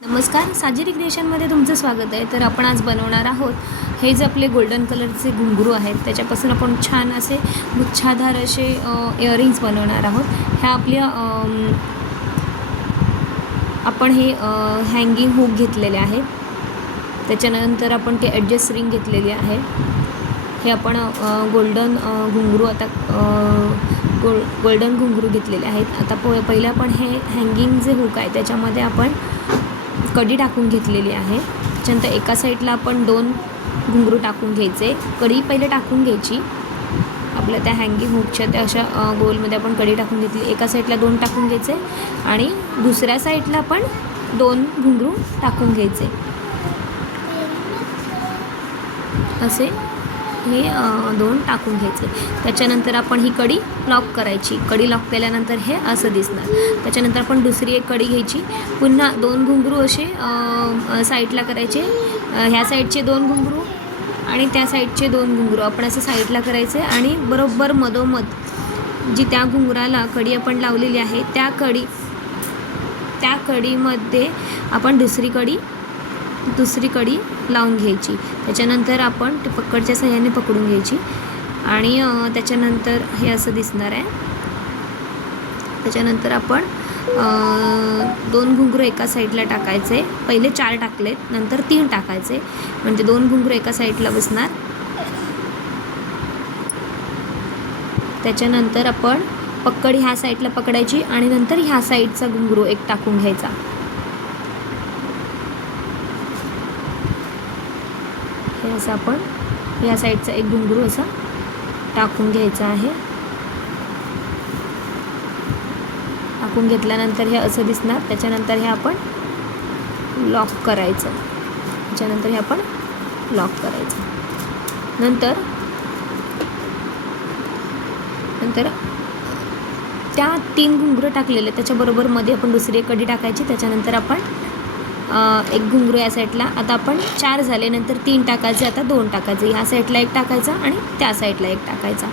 नमस्कार, साजिरी क्रिएशनमध्ये तुमचं स्वागत आहे. तर आपण आज बनवणार आहोत हे जे आपले गोल्डन कलरचे घुंगरू आहेत त्याच्यापासून आपण छान असे गुच्छाधार असे इयरिंग्स बनवणार आहोत. ह्या आपल्या आपण हे हँगिंग हुक घेतलेले आहेत. त्याच्यानंतर आपण ते ॲडजस्ट रिंग घेतलेली आहे. हे आपण गोल्डन घुंगरू आता गोल्डन घुंगरू घेतलेले आहेत. आता पहिलं आपण हे हँगिंग जे हुक आहे त्याच्यामध्ये आपण कडी टाकून घेतलेली आहे. त्याच्यानंतर एका साईडला आपण 2 घुंगरू टाकून घ्यायचे. कडी पहिले टाकून घ्यायची आपल्या त्या हँगिंग हुकच्या त्या अशा गोलमध्ये आपण कडी टाकून घेतली. एका साईडला 2 टाकून घ्यायचे आणि दुसऱ्या साईडला पण 2 घुंगरू टाकून घ्यायचे. असे हे 2 टाकून घ्यायचे. त्याच्यानंतर आपण ही कडी लॉक करायची. कडी लॉक केल्यानंतर हे असं दिसणार. त्याच्यानंतर आपण दुसरी एक कडी घ्यायची. पुन्हा 2 घुंगरू असे साईडला करायचे. ह्या साईडचे 2 घुंगरू आणि त्या साईडचे 2 घुंगरू आपण असं साईडला करायचे आणि बरोबर मधोमध जी त्या घुंगराला कडी आपण लावलेली आहे त्या कडीमध्ये आपण दुसरी कडी लावून घ्यायची. त्याच्यानंतर आपण ते पकडच्या साहाय्याने पकडून घ्यायची आणि त्याच्यानंतर हे असं दिसणार आहे. त्याच्यानंतर आपण 2 घुंगरू एका साईडला टाकायचे. पहिले 4 टाकलेत, नंतर 3 टाकायचे म्हणजे 2 घुंगरू एका साईडला बसणार. त्याच्यानंतर आपण पकड ह्या साईडला पकडायची आणि नंतर ह्या साईडचा घुंगरू एक टाकून घ्यायचा. हे असं आपण या साईडचा एक घुंगरू असा टाकून घ्यायचा आहे. टाकून घेतल्यानंतर हे असं दिसणार. त्याच्यानंतर हे आपण लॉक करायचं. त्याच्यानंतर हे आपण लॉक करायचं. नंतर त्या 3 घुंगरू टाकलेले त्याच्याबरोबर मध्ये आपण दुसरी कडी टाकायची. त्याच्यानंतर आपण एक घुंगरू या साईडला. आता आपण 4 झाले, नंतर 3 टाकायचे, आता 2 टाकायचे. ह्या साईडला एक टाकायचा आणि त्या साईडला एक टाकायचा.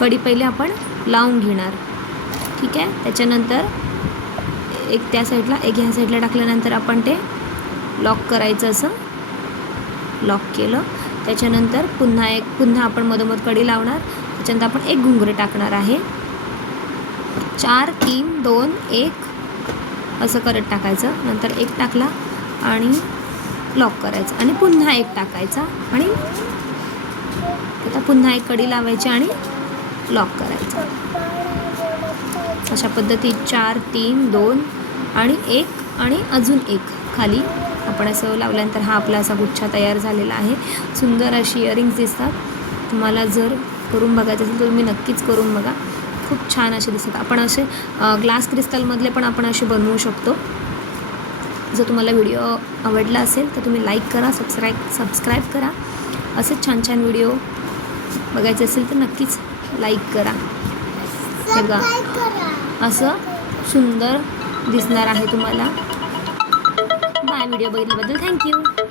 कडी पहिले आपण लावून घेणार. ठीक आहे. त्याच्यानंतर एक त्या साईडला एक ह्या साईडला टाकल्यानंतर आपण ते लॉक करायचं. असं लॉक केलं. त्याच्यानंतर पुन्हा आपण मधोमध कडी लावणार. त्याच्यानंतर आपण एक घुंगरू टाकणार आहे. 4 3 2 1 असं करत टाकायचं. नंतर एक टाकला आणि लॉक करायचं आणि पुन्हा एक टाकायचा आणि आता पुन्हा एक कडी लावायची आणि लॉक करायचं. अशा पद्धतीत 4 3 2 आणि 1 आणि अजून एक खाली आपण असं लावल्यानंतर हा आपला असा गुच्छा तयार झालेला आहे. सुंदर अशी इयरिंग्स दिसतात. तुम्हाला जर करून बघायचं असेल तर तुम्ही नक्कीच करून बघा. खूप छान असे दिसतात. आपण असे ग्लास क्रिस्टलमधले पण आपण असे बनवू शकतो. जर तुम्हाला व्हिडिओ आवडला असेल तर तुम्ही लाईक करा, सबस्क्राईब करा. असे छान छान व्हिडिओ बघायचे असेल तर नक्कीच लाईक करा. हे बघा असं सुंदर दिसणार आहे तुम्हाला. बाय. व्हिडिओ बघितल्याबद्दल थँक्यू.